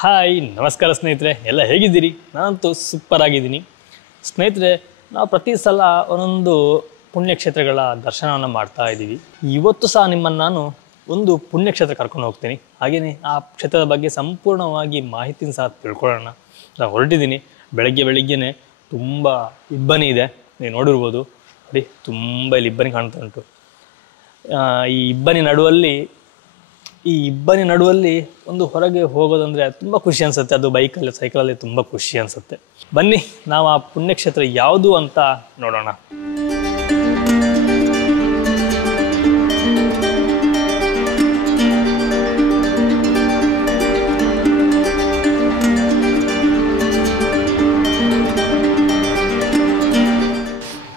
Hi ನಮಸ್ಕಾರ ಸ್ನೇಹಿತರೆ, ಎಲ್ಲ ಹೇಗಿದ್ದೀರಿ? ನಾನಂತೂ ಸೂಪರ್ ಆಗಿದ್ದೀನಿ ಸ್ನೇಹಿತರೆ. ನಾವು ಪ್ರತಿ ಸಲ ಒಂದೊಂದು ಪುಣ್ಯಕ್ಷೇತ್ರಗಳ ದರ್ಶನವನ್ನು ಮಾಡ್ತಾ ಇದ್ದೀವಿ. ಇವತ್ತು ಸಹ ನಿಮ್ಮನ್ನು ನಾನು ಒಂದು ಪುಣ್ಯಕ್ಷೇತ್ರ ಕರ್ಕೊಂಡು ಹೋಗ್ತೀನಿ. ಹಾಗೆಯೇ ಆ ಕ್ಷೇತ್ರದ ಬಗ್ಗೆ ಸಂಪೂರ್ಣವಾಗಿ ಮಾಹಿತಿನ ಸಹ ತಿಳ್ಕೊಳ್ಳೋಣ. ನಾನು ಹೊರಟಿದ್ದೀನಿ. ಬೆಳಗ್ಗೆನೇ ತುಂಬ ಇಬ್ಬನಿ ಇದೆ, ನೀವು ನೋಡಿರ್ಬೋದು. ನೋಡಿ, ತುಂಬ ಇಲ್ಲಿ ಇಬ್ಬನಿ ಕಾಣ್ತಾ ಉಂಟು. ಈ ಇಬ್ಬನಿ ನಡುವಲ್ಲಿ ಒಂದು ಹೊರಗೆ ಹೋಗೋದಂದರೆ ತುಂಬ ಖುಷಿ ಅನಿಸುತ್ತೆ. ಅದು ಬೈಕಲ್ಲಿ ಸೈಕಲಲ್ಲಿ ತುಂಬ ಖುಷಿ ಅನಿಸುತ್ತೆ. ಬನ್ನಿ, ನಾವು ಆ ಪುಣ್ಯಕ್ಷೇತ್ರ ಯಾವುದು ಅಂತ ನೋಡೋಣ.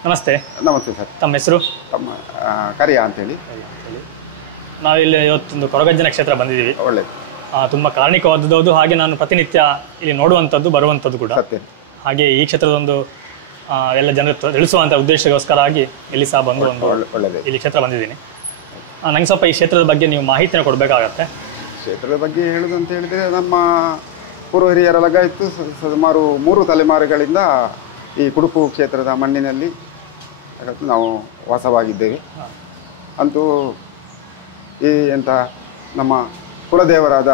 ನಮಸ್ತೆ. ನಮಸ್ತೆ ಸರ್. ತಮ್ಮ ಹೆಸರು? ಕರಿಯ ಅಂತೇಳಿ. ನಾವಿಲ್ಲಿ ಇವತ್ತೊಂದು ಕೊರಗಜ್ಜನ ಕ್ಷೇತ್ರ ಬಂದಿದ್ದೀವಿ. ಒಳ್ಳೆಯದು. ತುಂಬ ಕಾರಣಿಕವಾದದ್ದು. ಹಾಗೆ ನಾನು ಪ್ರತಿನಿತ್ಯ ಇಲ್ಲಿ ನೋಡುವಂಥದ್ದು, ಬರುವಂಥದ್ದು ಕೂಡ. ಹಾಗೆ ಈ ಕ್ಷೇತ್ರದೊಂದು ಎಲ್ಲ ಜನರು ತಿಳಿಸುವಂಥ ಉದ್ದೇಶಕ್ಕೋಸ್ಕರ ಆಗಿ ಇಲ್ಲಿ ಸಹ ಬಂದು ಇಲ್ಲಿ ಕ್ಷೇತ್ರ ಬಂದಿದ್ದೀನಿ. ನಂಗೆ ಸ್ವಲ್ಪ ಈ ಕ್ಷೇತ್ರದ ಬಗ್ಗೆ ನೀವು ಮಾಹಿತಿನ ಕೊಡಬೇಕಾಗತ್ತೆ. ಕ್ಷೇತ್ರದ ಬಗ್ಗೆ ಹೇಳೋದು ಅಂತ ಹೇಳಿದರೆ, ನಮ್ಮ ಪೂರ್ವ ಹಿರಿಯರ ಲಗಾಯಿತು ಸುಮಾರು 3 ತಲೆಮಾರುಗಳಿಂದ ಈ ಕುಡುಪು ಕ್ಷೇತ್ರದ ಮಣ್ಣಿನಲ್ಲಿ ನಾವು ವಾಸವಾಗಿದ್ದೇವೆ. ಅಂತೂ ಈ ನಮ್ಮ ಕುಲದೇವರಾದ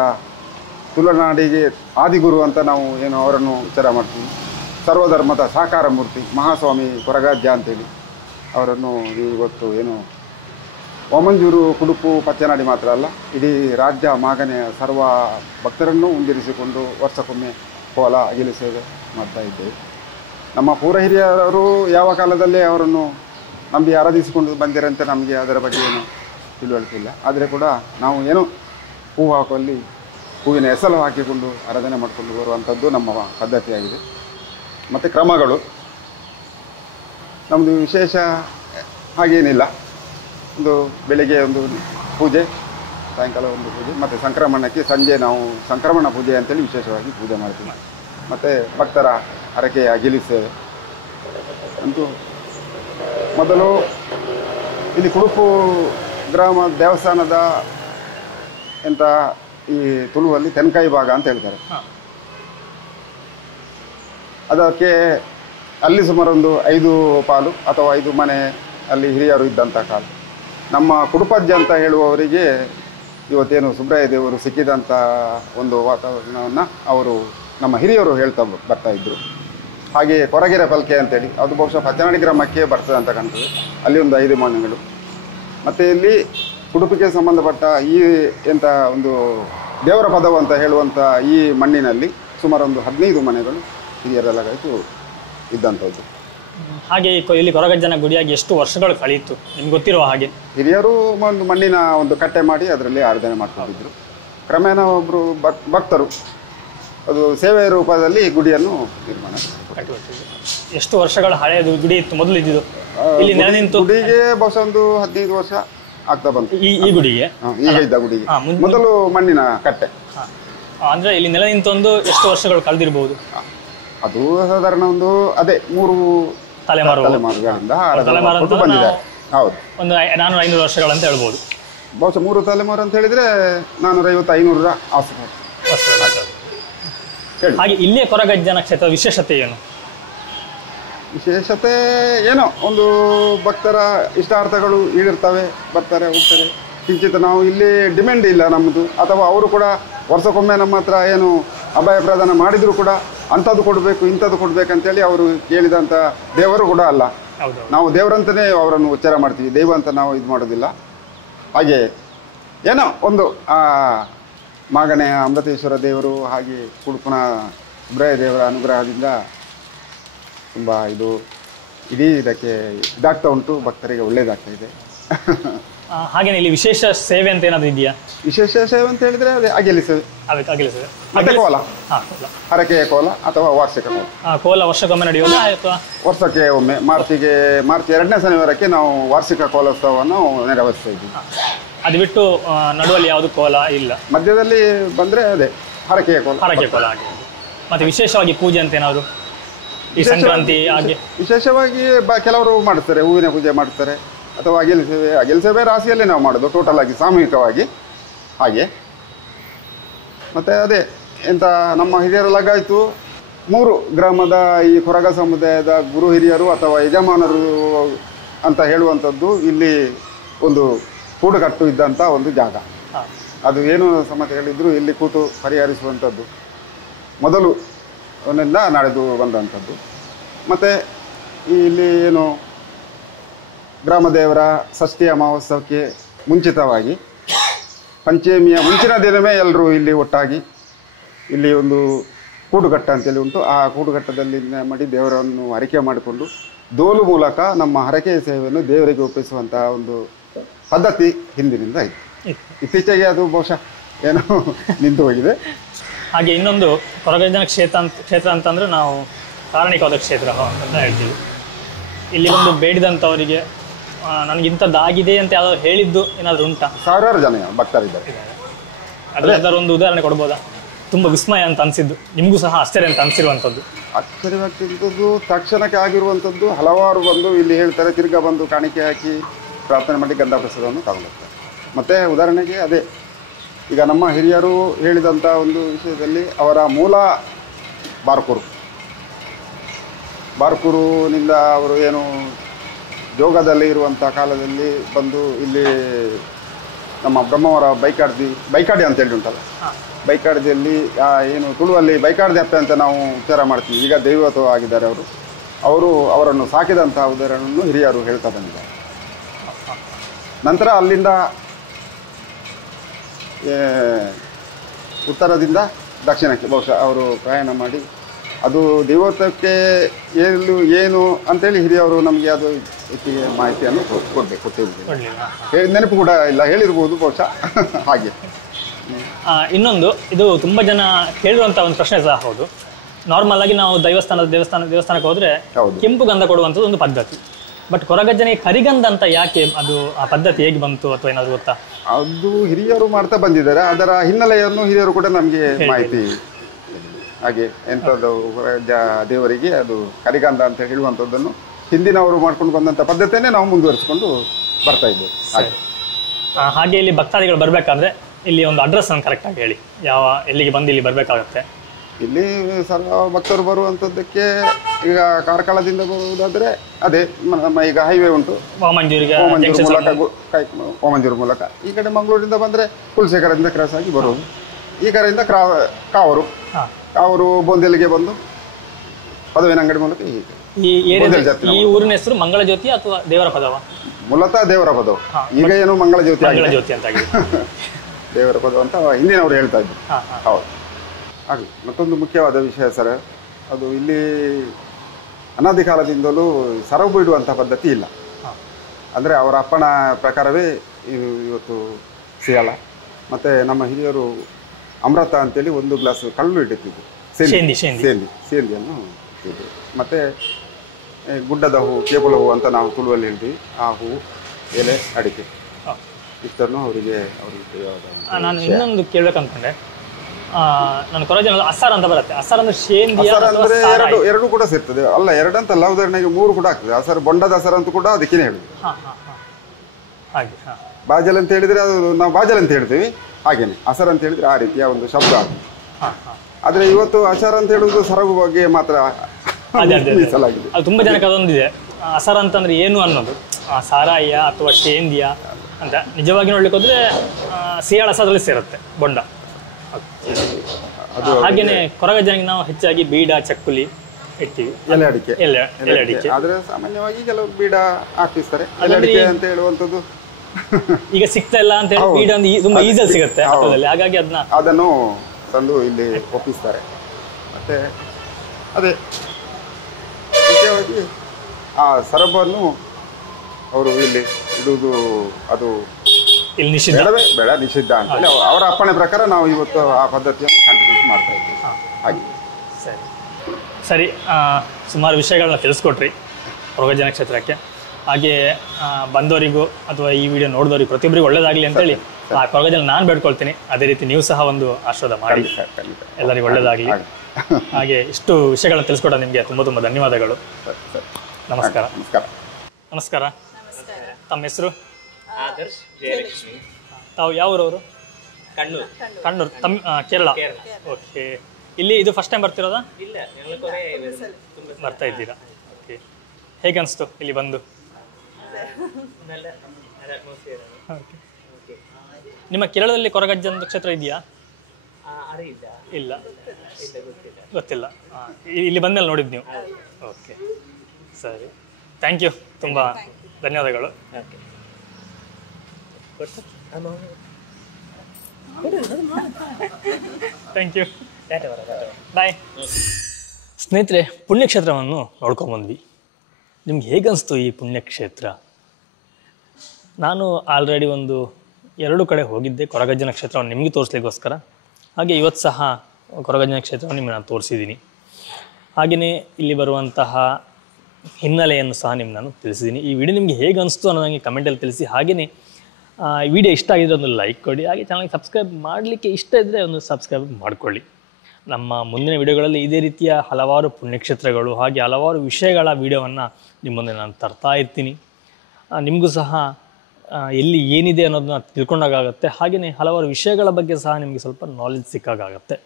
ತುಳುನಾಡಿಗೆ ಆದಿಗುರು ಅಂತ ನಾವು ಅವರನ್ನು ವಿಚಾರ ಮಾಡ್ತೀವಿ. ಸರ್ವಧರ್ಮದ ಸಾಕಾರ ಮೂರ್ತಿ ಮಹಾಸ್ವಾಮಿ ಕೊರಗಜ್ಜ ಅಂತೇಳಿ ಅವರನ್ನು ಇವತ್ತು ಒಮಂಜೂರು, ಕುಡುಪು, ಪಚ್ಚನಾಡಿ ಮಾತ್ರ ಅಲ್ಲ, ಇಡೀ ರಾಜ್ಯ ಮಾಗನೆಯ ಸರ್ವ ಭಕ್ತರನ್ನು ಹೊಂದಿರಿಸಿಕೊಂಡು ವರ್ಷಕ್ಕೊಮ್ಮೆ ಕೋಲ ಅಗಿಲು ಸೇವೆ ಮಾಡ್ತಾ ಇದ್ದೇವೆ. ನಮ್ಮ ಪೂರ್ವ ಹಿರಿಯರು ಯಾವ ಕಾಲದಲ್ಲೇ ಅವರನ್ನು ನಂಬಿ ಆರಾಧಿಸಿಕೊಂಡು ಬಂದಿರಂತೆ ನಮಗೆ ಅದರ ಬಗ್ಗೆ ಏನು ತಿಳುವಳಿಕೆ ಇಲ್ಲ. ಆದರೆ ಕೂಡ ನಾವು ಹೂವು ಹಾಕುವಲ್ಲಿ ಹೂವಿನ ಹೆಸಲು ಹಾಕಿಕೊಂಡು ಆರಾಧನೆ ಮಾಡಿಕೊಂಡು ಬರುವಂಥದ್ದು ನಮ್ಮ ಪದ್ಧತಿಯಾಗಿದೆ. ಮತ್ತು ಕ್ರಮಗಳು ನಮ್ಮದು ವಿಶೇಷ ಹಾಗೇನಿಲ್ಲ. ಬೆಳಿಗ್ಗೆ ಒಂದು ಪೂಜೆ, ಸಾಯಂಕಾಲ ಒಂದು ಪೂಜೆ, ಮತ್ತು ಸಂಕ್ರಮಣಕ್ಕೆ ಸಂಜೆ ನಾವು ಸಂಕ್ರಮಣ ಪೂಜೆ ಅಂತೇಳಿ ವಿಶೇಷವಾಗಿ ಪೂಜೆ ಮಾಡ್ತೀವಿ. ಮತ್ತು ಭಕ್ತರ ಹರಕೆಯ ಗೆಲ್ಲಿಸ್ತೇವೆ. ಅಂತೂ ಮೊದಲು ಇಲ್ಲಿ ಕುಡುಪು ಗ್ರಾಮ ದೇವಸ್ಥಾನದ ಈ ತುಳುವಲ್ಲಿ ತೆನ್ಕಾಯಿ ಭಾಗ ಅಂತ ಹೇಳ್ತಾರೆ. ಅದಕ್ಕೆ ಅಲ್ಲಿ ಸುಮಾರು ಒಂದು 5 ಪಾಲು ಅಥವಾ 5 ಮನೆ ಅಲ್ಲಿ ಹಿರಿಯರು ಇದ್ದಂಥ ಕಾಲ. ನಮ್ಮ ಕುಡುಪಜ್ಜ ಅಂತ ಹೇಳುವವರಿಗೆ ಇವತ್ತೇನು ಸುಬ್ರಾಯ ದೇವರು ಸಿಕ್ಕಿದಂಥ ಒಂದು ವಾತಾವರಣವನ್ನು ಅವರು ನಮ್ಮ ಹಿರಿಯರು ಹೇಳ್ತಾ ಬರ್ತಾ ಇದ್ದರು. ಹಾಗೆ ಕೊರಗೆರೆ ಪಲ್ಕೆ ಅಂತೇಳಿ, ಅದು ಬಹುಶಃ ಪಚ್ಚನಾಡಿ ಗ್ರಾಮಕ್ಕೆ ಬರ್ತದೆ ಅಂತ ಕಾಣ್ತದೆ. ಅಲ್ಲಿ ಒಂದು 5 ಮನೆಗಳು. ಮತ್ತು ಇಲ್ಲಿ ಕುಡುಪಿಗೆ ಸಂಬಂಧಪಟ್ಟ ಈ ಒಂದು ದೇವರ ಪದವು ಅಂತ ಹೇಳುವಂಥ ಈ ಮಣ್ಣಿನಲ್ಲಿ ಸುಮಾರು ಒಂದು 15 ಮನೆಗಳು ಹಿರಿಯರೆಲ್ಲ ಇದ್ದಂಥದ್ದು. ಹಾಗೆ ಇಲ್ಲಿ ಕೊರಗಜ್ಜನ ಗುಡಿಯಾಗಿ ಎಷ್ಟು ವರ್ಷಗಳು ಕಳೆಯಿತು ನಿಮ್ಗೆ ಗೊತ್ತಿರುವ ಹಾಗೆ? ಹಿರಿಯರು ಒಂದು ಮಣ್ಣಿನ ಒಂದು ಕಟ್ಟೆ ಮಾಡಿ ಅದರಲ್ಲಿ ಆರಾಧನೆ ಮಾಡ್ಕೊಂಡಿದ್ರು. ಕ್ರಮೇಣ ಒಬ್ಬರು ಭಕ್ತರು ಅದು ಸೇವೆಯ ರೂಪದಲ್ಲಿ ಗುಡಿಯನ್ನು ನಿರ್ಮಾಣ. ಎಷ್ಟು ವರ್ಷಗಳ ಹಳೆಯದು ಗುಡಿ ಇತ್ತು ಮೊದಲು ಇದ್ದಿದ್ದು? ಇಲ್ಲಿ ನೆಲೆ ನಿಂತು ಗುಡಿಗೆ ಬಹುಶಃ ಒಂದು 15 ವರ್ಷ ಆಗ್ತಾ ಬಂತು. ಈ ಗುಡಿಗೆ ಈಗ ಇದ್ದ ಗುಡಿಗೆ ಮೊದಲು ಮಣ್ಣಿನ ಕಟ್ಟೆ. ಅಂದ್ರೆ ಇಲ್ಲಿ ನೆಲೆ ನಿಂತೊಂದು ಎಷ್ಟು ವರ್ಷಗಳು ಕಳೆದಿರಬಹುದು? ಅದು ಸಾಧಾರಣ ಒಂದು 3 ತಲೆಮಾರುಗಳಿಂದ ಬಂದಿದ್ದಾರೆ. ಹೌದು, ಒಂದು 400-500 ವರ್ಷಗಳಂತ ಹೇಳ್ಬೋದು. ಬಹುಶಃ 3 ತಲೆಮಾರು ಅಂತ ಹೇಳಿದ್ರೆ 450-500 ಆಸುಪಾಸು. ಹಾಗೆ ಇಲ್ಲಿಯ ಕೊರಗಜ್ಜನ ಕ್ಷೇತ್ರ ವಿಶೇಷತೆ ಏನು? ವಿಶೇಷತೆ ಒಂದು ಭಕ್ತರ ಇಷ್ಟಾರ್ಥಗಳು ಈಡಿರ್ತವೆ, ಬರ್ತಾರೆ ಹೋಗ್ತಾರೆ. ಕಿಂಚಿತ್ ನಾವು ಇಲ್ಲಿ ಡಿಮ್ಯಾಂಡ್ ಇಲ್ಲ ನಮ್ಮದು, ಅಥವಾ ಅವರು ಕೂಡ ವರ್ಷಕ್ಕೊಮ್ಮೆ ನಮ್ಮ ಹತ್ರ ಅಭಯ ಪ್ರದಾನ ಮಾಡಿದರೂ ಕೂಡ ಅಂಥದ್ದು ಕೊಡಬೇಕು ಇಂಥದ್ದು ಕೊಡಬೇಕಂತೇಳಿ ಅವರು ಕೇಳಿದಂಥ ದೇವರು ಕೂಡ ಅಲ್ಲ. ನಾವು ದೇವರಂತಲೇ ಅವರನ್ನು ಉಚ್ಚಾರ ಮಾಡ್ತೀವಿ, ದೈವ ಅಂತ ನಾವು ಇದು ಮಾಡೋದಿಲ್ಲ. ಹಾಗೆ ಒಂದು ಮಾಗನೆಯ ಅಮೃತೇಶ್ವರ ದೇವರು ಹಾಗೆ ಕುಡುಪುನ ಸುಬ್ರಾಯ ದೇವರ ಅನುಗ್ರಹದಿಂದ ತುಂಬ ಇಡೀ ಇದಕ್ಕೆ ಇದಾಗ್ತಾ ಉಂಟು, ಭಕ್ತರಿಗೆ ಒಳ್ಳೇದಾಗ್ತಾ ಇದೆ. ಹಾಗೇನೆ ಇಲ್ಲಿ ವಿಶೇಷ ಸೇವೆ ಅಂತ ಏನಾದರೂ ಇದೆಯಾ? ವಿಶೇಷ ಸೇವೆ ಅಂತ ಹೇಳಿದ್ರೆ ಅದೇ ಅಗಿಲಿ ಸೇವೆ, ಮತ್ತೆ ಕೋಲ, ಹರಕೆಯ ಕೋಲ ಅಥವಾ ವಾರ್ಷಿಕ ಕೋಲ. ಕೋಲ ವರ್ಷಕ್ಕೊಮ್ಮೆ ನಡೆಯೋದಾ ಅಥವಾ ವರ್ಷಕ್ಕೆ ಒಮ್ಮೆ? ಮಾರ್ಚ್ 2ನೇ ಶನಿವಾರಕ್ಕೆ ನಾವು ವಾರ್ಷಿಕ ಕೋಲೋತ್ಸವವನ್ನು ನೆರವೇರಿಸ್ತಾ ಇದ್ದೀವಿ. ಅದು ಬಿಟ್ಟು ನಡುವಲ್ಲಿ ಯಾವುದು ಕೋಲ ಇಲ್ಲ? ಮಧ್ಯದಲ್ಲಿ ಬಂದರೆ ಅದೇ ಹರಕೆಯ ಕೋಲ. ಮತ್ತೆ ವಿಶೇಷವಾಗಿ ಪೂಜೆ ಅಂತ ಏನಾದ್ರು ಈ ಸಂಕ್ರಾಂತಿ ಹಾಗೆ ವಿಶೇಷವಾಗಿ ಕೆಲವರು ಮಾಡ್ತಾರೆ, ಹೂವಿನ ಪೂಜೆ ಮಾಡ್ತಾರೆ, ಅಥವಾ ಅಗಿಲ್ ಸೇವೆ ರಾಶಿಯಲ್ಲೇ ನಾವು ಮಾಡೋದು ಟೋಟಲ್ ಆಗಿ ಸಾಮೂಹಿಕವಾಗಿ. ಹಾಗೆ ಮತ್ತು ಅದೇ ಎಂತ ನಮ್ಮ ಹಿರಿಯರ ಲಗಾಯಿತು 3 ಗ್ರಾಮದ ಈ ಕೊರಗ ಸಮುದಾಯದ ಗುರು ಹಿರಿಯರು ಅಥವಾ ಯಜಮಾನರು ಅಂತ ಹೇಳುವಂಥದ್ದು ಇಲ್ಲಿ ಒಂದು ಕೂಡುಗಟ್ಟು ಇದ್ದಂಥ ಒಂದು ಜಾಗ. ಅದು ಏನು ಸಮಸ್ಯೆಗಳಿದ್ರು ಇಲ್ಲಿ ಕೂತು ಪರಿಹರಿಸುವಂಥದ್ದು ಮೊದಲು ಅವನಿಂದ ನಡೆದು ಬಂದಂಥದ್ದು. ಮತ್ತು ಇಲ್ಲಿ ಏನು ಗ್ರಾಮ ದೇವರ ಷಷ್ಠಿಯ ಮಹೋತ್ಸವಕ್ಕೆ ಮುಂಚಿತವಾಗಿ ಪಂಚಮಿಯ ಮುಂಚಿನ ದಿನವೇ ಎಲ್ಲರೂ ಇಲ್ಲಿ ಒಟ್ಟಾಗಿ ಇಲ್ಲಿ ಒಂದು ಕೂಡುಗಟ್ಟ ಅಂತೇಳಿ ಉಂಟು. ಆ ಕೂಡುಗಟ್ಟದಲ್ಲಿ ಮಾಡಿ ದೇವರನ್ನು ಹರಕೆ ಮಾಡಿಕೊಂಡು ದೋಲು ಮೂಲಕ ನಮ್ಮ ಹರಕೆ ಸೇವೆಯನ್ನು ದೇವರಿಗೆ ಒಪ್ಪಿಸುವಂಥ ಒಂದು ಪದ್ಧತಿ ಹಿಂದಿನಿಂದ ಇದೆ. ಇತ್ತೀಚೆಗೆ ಅದು ಬಹುಶಃ ಏನೋ ನಿಂತು ಹೋಗಿದೆ. ಹಾಗೆ ಇನ್ನೊಂದು ಕೊರಗಜ್ಜನ ಕ್ಷೇತ್ರ ಅಂತಂದರೆ ನಾವು ಕಾರಣಿಕವಾದ ಕ್ಷೇತ್ರ ಅಂತ ಹೇಳ್ತೀವಿ. ಇಲ್ಲಿ ಒಂದು ಬೇಡಿದಂಥವರಿಗೆ ನನಗಿಂಥದ್ದಾಗಿದೆ ಅಂತ ಯಾವ್ದಾದ್ರು ಹೇಳಿದ್ದು ಏನಾದರೂ ಉಂಟಾ? ಸಾವಿರಾರು ಜನ ಭಕ್ತರಿದ್ದಾರೆ. ಅದರ ಒಂದು ಉದಾಹರಣೆ ಕೊಡ್ಬೋದಾ? ತುಂಬ ವಿಸ್ಮಯ ಅಂತ ಅನಿಸಿದ್ದು, ನಿಮಗೂ ಸಹ ಆಶ್ಚರ್ಯ ಅಂತ ಅನಿಸಿರುವಂಥದ್ದು. ಆಶ್ಚರ್ಯವಾಗ್ತಿದ್ದದ್ದು ತಕ್ಷಣಕ್ಕೆ ಆಗಿರುವಂಥದ್ದು ಹಲವಾರು ಬಂದು ಇಲ್ಲಿ ಹೇಳ್ತಾರೆ, ತಿರ್ಗಾ ಬಂದು ಕಾಣಿಕೆ ಹಾಕಿ ಪ್ರಾರ್ಥನೆ ಮಾಡಿ ಗಂಧ ಪ್ರಸಾದವನ್ನು ತಗೊಳ್ಳುತ್ತಾರೆ. ಮತ್ತು ಉದಾಹರಣೆಗೆ ಅದೇ ಈಗ ನಮ್ಮ ಹಿರಿಯರು ಹೇಳಿದಂಥ ಒಂದು ವಿಷಯದಲ್ಲಿ ಅವರ ಮೂಲ ಬಾರ್ಕೂರಿನಿಂದ ಅವರು ಏನು ಯೋಗದಲ್ಲಿ ಇರುವಂಥ ಕಾಲದಲ್ಲಿ ಬಂದು ಇಲ್ಲಿ ನಮ್ಮ ಬ್ರಹ್ಮವರ ಬೈಕಾಡಿ ಅಂತೇಳಿ ಉಂಟಲ್ಲ, ಬೈಕಾಡ್ದಿಯಲ್ಲಿ ಏನು ತುಳುವಲ್ಲಿ ಬೈಕಾಡ್ದಿ ಅಪ್ಪೆ ಅಂತ ನಾವು ಉಚ್ಚಾರ ಮಾಡ್ತೀವಿ. ಈಗ ದೈವತ್ವ ಆಗಿದ್ದಾರೆ ಅವರನ್ನು ಸಾಕಿದಂಥ ಉದಾಹರಣೆಯನ್ನು ಹಿರಿಯರು ಹೇಳ್ತಾ ಬಂದಿದ್ದಾರೆ. ನಂತರ ಅಲ್ಲಿಂದ ಉತ್ತರದಿಂದ ದಕ್ಷಿಣಕ್ಕೆ ಬಹುಶಃ ಅವರು ಪ್ರಯಾಣ ಮಾಡಿ ಅದು ದೈವತ್ವಕ್ಕೆ ಏನು ಅಂತೇಳಿ ಹಿರಿಯವರು ನಮಗೆ ಅದು ಹೆಚ್ಚಿಗೆ ಮಾಹಿತಿಯನ್ನು ಕೊಟ್ಟಿದ್ದಾರೆ. ನೆನಪು ಕೂಡ ಇಲ್ಲ, ಹೇಳಿರ್ಬೋದು ಬಹುಶಃ ಹಾಗೆ. ಇನ್ನೊಂದು ಇದು ತುಂಬ ಜನ ಕೇಳಿರುವಂಥ ಒಂದು ಪ್ರಶ್ನೆ ಸಹ ಹೌದು. ನಾರ್ಮಲ್ ಆಗಿ ನಾವು ದೇವಸ್ಥಾನಕ್ಕೆ ಹೋದರೆ ಕೆಂಪು ಗಂಧ ಕೊಡುವಂಥದ್ದು ಒಂದು ಪದ್ಧತಿ. ಬಟ್ ಕೊರಗಜ್ಜನಿಗೆ ಕರಿಗಂಧ ಅಂತ ಯಾಕೆ, ಅದು ಆ ಪದ್ಧತಿ ಹೇಗೆ ಬಂತು ಅಥವಾ ಏನಾದರೂ ಗೊತ್ತಾ? ಅದು ಹಿರಿಯರು ಮಾಡ್ತಾ ಬಂದಿದ್ದಾರೆ, ಅದರ ಹಿನ್ನೆಲೆಯನ್ನು ಹಿರಿಯರು ಕೂಡ ನಮಗೆ ಮಾಹಿತಿ ಹಾಗೆ ಎಂಥದ್ದು ದೇವರಿಗೆ ಅದು ಕರಿಗಂಧ ಅಂತ ಹೇಳುವಂಥದ್ದನ್ನು ಹಿಂದಿನವರು ಮಾಡ್ಕೊಂಡು ಬಂದಂಥ ಪದ್ಧತಿಯನ್ನೇ ನಾವು ಮುಂದುವರಿಸಿಕೊಂಡು ಬರ್ತಾ ಇದ್ದೇವೆ. ಹಾಗೆ ಇಲ್ಲಿ ಭಕ್ತಾದಿಗಳು ಬರಬೇಕಾದ್ರೆ ಇಲ್ಲಿ ಒಂದು ಅಡ್ರೆಸ್ ಅನ್ನು ಕರೆಕ್ಟಾಗಿ ಹೇಳಿ, ಎಲ್ಲಿಗೆ ಬಂದು ಇಲ್ಲಿ ಬರಬೇಕಾಗತ್ತೆ? ಇಲ್ಲಿ ಸರ್ವ ಭಕ್ತರು ಬರುವಂಥದ್ದಕ್ಕೆ ಈಗ ಕಾರ್ಕಳದಿಂದ ಬರುವುದಾದರೆ ಅದೇ ನಮ್ಮ ಈಗ ಹೈವೇ ಉಂಟು, ಓಮಂಜೂರು ಮೂಲಕ ಈ ಕಡೆ ಮಂಗಳೂರಿಂದ ಬಂದರೆ ಕುಲಶೇಖರದಿಂದ ಕ್ರಾಸ್ ಆಗಿ ಬರುವುದು. ಈ ಕಡೆಯಿಂದ ಕಾವರು ಬೋಂದೆಲ್ಲಿಗೆ ಬಂದು ಪದವಿನ ಅಂಗಡಿ ಮೂಲಕ ಈ ಊರಿನ ಹೆಸರು ಮಂಗಳ ಜ್ಯೋತಿ ಅಥವಾ ದೇವರ ಪದವ? ಮೂಲತಃ ದೇವರ ಪದವು, ಈಗ ಏನು ಮಂಗಳ ಜ್ಯೋತಿ ಅಂತ ದೇವರ ಪದವು ಅಂತ ಹಿಂದಿನವರು ಹೇಳ್ತಾ ಇದ್ರು. ಹೌದು. ಆಗಲಿ. ಮತ್ತೊಂದು ಮುಖ್ಯವಾದ ವಿಷಯ ಸರ್, ಅದು ಇಲ್ಲಿ ಅನಾದಿ ಕಾಲದಿಂದಲೂ ಸರವು ಬಿಡುವಂಥ ಪದ್ಧತಿ ಇಲ್ಲ. ಅಂದರೆ ಅವರ ಅಪ್ಪನ ಪ್ರಕಾರವೇ ಇವತ್ತು ಸಿಗಲ್ಲ. ಮತ್ತು ನಮ್ಮ ಹಿರಿಯರು ಅಮೃತ ಅಂತೇಳಿ ಒಂದು ಗ್ಲಾಸ್ ಕಳ್ಳು ಇಡುತ್ತಿದ್ದು, ಸೇಂದಿಯನ್ನು ಇಟ್ಟಿದ್ರು. ಮತ್ತು ಗುಡ್ಡದ ಹೂವು, ಕೇಬಲ ಹೂವು ಅಂತ ನಾವು ತುಳುವಲ್ಲಿ ಹೇಳ್ತೀವಿ, ಆ ಹೂವು, ಎಲೆ, ಅಡಿಕೆ ಇಷ್ಟನ್ನು ಅವರಿಗೆ ನಾನು ಇನ್ನೊಂದು ಕೇಳಬೇಕಂತಂದ್ರೆ, ನಾನು ಕೊರಗಜ್ಜನ ಅಸಾರ ಅಂತ ಬರುತ್ತೆ. ಅಸಾರ ಅಂದ್ರೆ ಶೇಂದಿಯ ಅಂದ್ರೆ ಎರಡು ಕೂಡ ಸೇರ್ತದೆ. ಅಲ್ಲ, ಎರಡಂತಲ್ಲ, ಉದಾಹರಣೆಗೆ 3 ಕೂಡ ಆಗ್ತದೆ. ಅಸಾರ ಬೊಂಡದ ಅಸಾರ ಅಂತ ಕೂಡ ಅದಕ್ಕೇನೆ ಹೇಳುದು. ಬಾಜಲ್ ಅಂತ ಹೇಳಿದ್ರೆ ಅದು ನಾವು ಬಾಜಲ್ ಅಂತ ಹೇಳ್ತೀವಿ, ಹಾಗೇನೆ ಅಸರ್ ಅಂತ ಹೇಳಿದ್ರೆ ಆ ರೀತಿಯ ಒಂದು ಶಬ್ದ. ಆದ್ರೆ ಇವತ್ತು ಅಸಾರ ಅಂತ ಹೇಳುವುದು ಸರಗು ಬಗ್ಗೆ ಮಾತ್ರ ಮೀಸಲಾಗಿದೆ. ಅದು ತುಂಬಾ ಜನಕ್ಕೆ ಅದೊಂದಿದೆ, ಅಸಾರ ಅಂತಂದ್ರೆ ಏನು ಅನ್ನೋದು, ಸಾರಾಯ ಅಥವಾ ಶೇಂದಿಯ ಅಂತ. ನಿಜವಾಗಿ ನೋಡ್ಲಿಕ್ಕೆ ಹೋದ್ರೆ ಸಿಯಾಳ ಅಸಾರದಲ್ಲಿ ಸೇರುತ್ತೆ ಬೊಂಡ. ಹಾಗೇನೆ ಕೊರಗಜ್ಜನಿಗೆ ನಾವು ಹೆಚ್ಚಾಗಿ ಬೀಡ, ಚಕ್ಕುಲಿ ಇಡ್ತೀವಿ, ಎಲೆ ಅಡಿಕೆ. ಆದ್ರೆ ಸಾಮಾನ್ಯವಾಗಿ ಕೆಲವರು ಬೀಡ ಹಾಕಿಸ್ತಾರೆ. ಎಲೆ ಅಡಿಕೆ ಅಂತ ಹೇಳುವಂಥದ್ದು ಈಗ ಸಿಗ್ತಾ ಇಲ್ಲ ಅಂತ ಹೇಳಿ ಬೀಡ ತುಂಬಾ ಈಸಿಯಾಗಿ ಸಿಗುತ್ತೆ ಹಾಗಾಗಿ ಅದನ್ನು ತಂದು ಇಲ್ಲಿ ಒಪ್ಪಿಸ್ತಾರೆ. ಮತ್ತೆ ಅದೇ ಮುಖ್ಯವಾಗಿ ಆ ಸರಬನ್ನು ಅವರು ಇಲ್ಲಿ ಇಡುವುದು ಅದು ಇಲ್ಲಿ ನಿಷಿದ್ಧ, ಬೇಡ ನಿಷಿದ್ಧ ಅಂತ ಅವರ ಅಪ್ಪಣೆ ಪ್ರಕಾರ ನಾವು ಇವತ್ತು ಆ ಪದ್ಧತಿಯನ್ನು ಕಂಟಿನ್ಯೂ ಮಾಡ್ತಾ ಇದ್ದೀವಿ. ಹಾಗೆ ಸರಿ, ಸುಮಾರು ವಿಷಯಗಳನ್ನ ತಿಳಿಸ್ಕೊಟ್ರಿ ಕೊರಗಜ್ಜನ ಕ್ಷೇತ್ರಕ್ಕೆ. ಹಾಗೆ ಬಂದವರಿಗೂ ಅಥವಾ ಈ ವಿಡಿಯೋ ನೋಡಿದವ್ರಿಗೆ ಪ್ರತಿಯೊಬ್ಬರಿಗೂ ಒಳ್ಳೇದಾಗಲಿ ಅಂತೇಳಿ ಆ ಕೊರಗಜ್ಜನ ನಾನು ಬೇಡ್ಕೊಳ್ತೀನಿ. ಅದೇ ರೀತಿ ನೀವು ಸಹ ಒಂದು ಆಶೀರ್ವಾದ ಮಾಡಿ, ಎಲ್ಲರಿಗೂ ಒಳ್ಳೇದಾಗಲಿ. ಹಾಗೆ ಇಷ್ಟು ವಿಷಯಗಳನ್ನ ತಿಳಿಸ್ಕೊಟ್ಟ ನಿಮಗೆ ತುಂಬ ತುಂಬ ಧನ್ಯವಾದಗಳು. ನಮಸ್ಕಾರ. ನಮಸ್ಕಾರ. ತಮ್ಮ ಹೆಸರು? ಆದರ್ಶ್ ಜಯಲಕ್ಷ್ಮಿ. ತಾವು ಯಾವೂರವರು? ಕಣ್ಣೂರು ಕೇರಳ. ಓಕೆ, ಇಲ್ಲಿ ಇದು ಫಸ್ಟ್ ಟೈಮ್ ಬರ್ತಿರೋದಾ? ಬರ್ತಾ ಇದ್ದೀರಾ? ಓಕೆ, ಹೇಗೆ ಅನಿಸ್ತು ಇಲ್ಲಿ ಬಂದು? ಓಕೆ, ನಿಮ್ಮ ಕೇರಳದಲ್ಲಿ ಕೊರಗಜ್ಜನ ಕ್ಷೇತ್ರ ಇದೆಯಾ? ಇಲ್ಲ, ಗೊತ್ತಿಲ್ಲ. ಇಲ್ಲಿ ಬಂದ್ಮೇಲೆ ನೋಡಿದ್ದು ನೀವು? ಓಕೆ, ಸರಿ, ಥ್ಯಾಂಕ್ ಯು, ತುಂಬ ಧನ್ಯವಾದಗಳು. ಥ್ಯಾಂಕ್ ಯು, ಬಾಯ್. ಸ್ನೇಹಿತರೆ, ಪುಣ್ಯಕ್ಷೇತ್ರವನ್ನು ನೋಡ್ಕೊಂಬಂದ್ವಿ. ನಿಮ್ಗೆ ಹೇಗನ್ನಿಸ್ತು ಈ ಪುಣ್ಯಕ್ಷೇತ್ರ? ನಾನು ಆಲ್ರೆಡಿ 2 ಕಡೆ ಹೋಗಿದ್ದೆ ಕೊರಗಜ್ಜನ ಕ್ಷೇತ್ರವನ್ನು ನಿಮಗೆ ತೋರಿಸ್ಲಿಕ್ಕೋಸ್ಕರ. ಹಾಗೆ ಇವತ್ತು ಸಹ ಕೊರಗಜ್ಜನ ಕ್ಷೇತ್ರವನ್ನು ನಿಮಗೆ ನಾನು ತೋರಿಸಿದ್ದೀನಿ. ಹಾಗೆಯೇ ಇಲ್ಲಿ ಬರುವಂತಹ ಹಿನ್ನೆಲೆಯನ್ನು ಸಹ ನಿಮ್ಗೆ ನಾನು ತಿಳಿಸಿದ್ದೀನಿ. ಈ ವಿಡಿಯೋ ನಿಮಗೆ ಹೇಗೆ ಅನಿಸ್ತು ಅನ್ನೋ ನನಗೆ ಕಮೆಂಟಲ್ಲಿ ತಿಳಿಸಿ. ಹಾಗೆಯೇ ಈ ವಿಡಿಯೋ ಇಷ್ಟ ಆಗಿದ್ರೆ ಒಂದು ಲೈಕ್ ಕೊಡಿ. ಹಾಗೆ ಚಾನಲ್ಗೆ ಸಬ್ಸ್ಕ್ರೈಬ್ ಮಾಡಲಿಕ್ಕೆ ಇಷ್ಟ ಇದ್ದರೆ ಒಂದು ಸಬ್ಸ್ಕ್ರೈಬ್ ಮಾಡಿಕೊಳ್ಳಿ. ನಮ್ಮ ಮುಂದಿನ ವಿಡಿಯೋಗಳಲ್ಲಿ ಇದೇ ರೀತಿಯ ಹಲವಾರು ಪುಣ್ಯಕ್ಷೇತ್ರಗಳು ಹಾಗೆ ಹಲವಾರು ವಿಷಯಗಳ ವಿಡಿಯೋವನ್ನು ನಿಮ್ಮ ಮುಂದೆ ನಾನು ತರ್ತಾ ಇರ್ತೀನಿ. ನಿಮಗೂ ಸಹ ಎಲ್ಲಿ ಏನಿದೆ ಅನ್ನೋದನ್ನ ತಿಳ್ಕೊಂಡಾಗುತ್ತೆ. ಹಾಗೆಯೇ ಹಲವಾರು ವಿಷಯಗಳ ಬಗ್ಗೆ ಸಹ ನಿಮಗೆ ಸ್ವಲ್ಪ ನಾಲೆಜ್ ಸಿಕ್ಕಾಗುತ್ತೆ.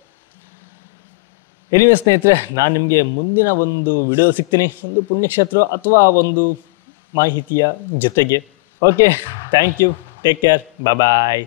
ಎನಿವೆ ಸ್ನೇಹಿತರೆ, ನಾನು ನಿಮಗೆ ಮುಂದಿನ ಒಂದು ವಿಡಿಯೋ ಸಿಗ್ತೀನಿ, ಒಂದು ಪುಣ್ಯಕ್ಷೇತ್ರ ಅಥವಾ ಒಂದು ಮಾಹಿತಿಯ ಜೊತೆಗೆ. Okay, thank you, take care, bye.